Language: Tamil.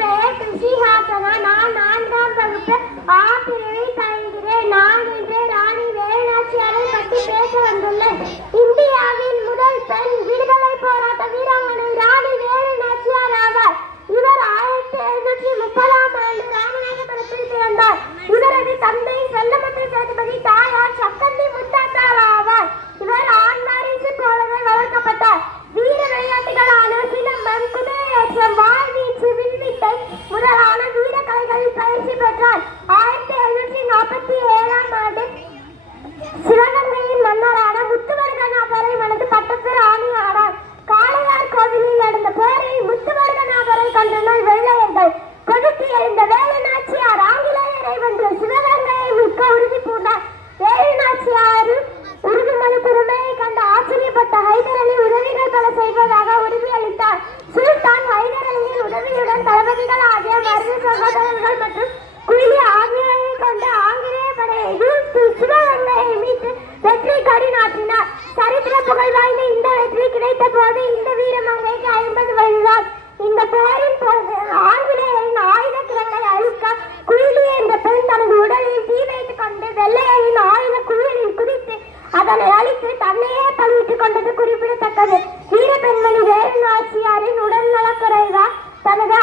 பெயர் கிருஷிஹாசனா. நான் 4ஆம் வகுப்பு ஆ பிரிவில் பயில்கிறேன். நான் இன்று ராணி வேலுநாச்சியாரை பற்றி பேச வந்துள்ளேன். இந்தியாவின் முதல் பெண் விடுதலை போராட்ட வீராங்கனை ராணி வேலுநாச்சியார் ஆவார். இவர் 1730ஆம் ஆண்டு ராமநாதபுரத்தில் பிறந்தார். இவரது தந்தை செல்லமுத்து சேதுபதி, தாயார் சக்கந்தி முத்தாத்தாள் ஆவார். இவர் ஆண் வாரிசு போலவே வளர்க்கப்பட்டார். வீர விளையாட்டுகளான சிலம்பம், குதிரையேற்றம், வாழ்வீச்சு, வில்வித்தை முதலான வீர கலைகளில் பயிற்சி பெற்றார். 1747ஆம் ஆண்டு சிவகங்கையின் மன்னரான முத்துவர்கநாதரை மணந்து பட்டத்து ராணி ஆனார். காளையார் கோவிலில் நடந்த போரில் முத்துவர்கநாதரை கண்டனர் வெள்ளையர்கள். கொதித்து எழுந்த வேலுநாச்சியார் ஆங்கிலேயரை வென்று சிவகங்கையை மீட்க உறுதி பூண்டார். வேலுநாச்சியார் உறுதிமொழி பெருமையை கண்டு ஆச்சரியப்பட்ட ஹைதர் அலி உதவிகள் பல செய்வதாக உறுதியளித்தார். சுல்தான் ஹைதர் அலியின் உதவியுடன் தளபதிகள் ஆகிய மருது சகோதரர்கள் மற்றும் குயிலி ஆகியோரை கொண்டு ஆங்கிலேய படையை வீழ்த்தி சிவகங்கையை மீட்டு வெற்றி கொடி நாட்டினார். சரித்திர புகழ் வாய்ந்த இந்த வெற்றி கிடைத்த போது இந்த வீரமங்கைக்கு 50 வயதுதான். இந்த போரின் போது ஆங்கிலேயரின் ஆயுத கிரங்களை அழிக்க குயிலி என்ற பெண் தனது உடலில் தீ வைத்துக் கொண்டு வெள்ளையரின் ஆயுத குழுவில் குதித்து அதனை அழித்து தன்னையே பலியிட்டுக் கொண்டது குறிப்பிடத்தக்கது. வீர பெண்மணி வேலுநாச்சியாரின் உடல் நலக்குறைவால் தனது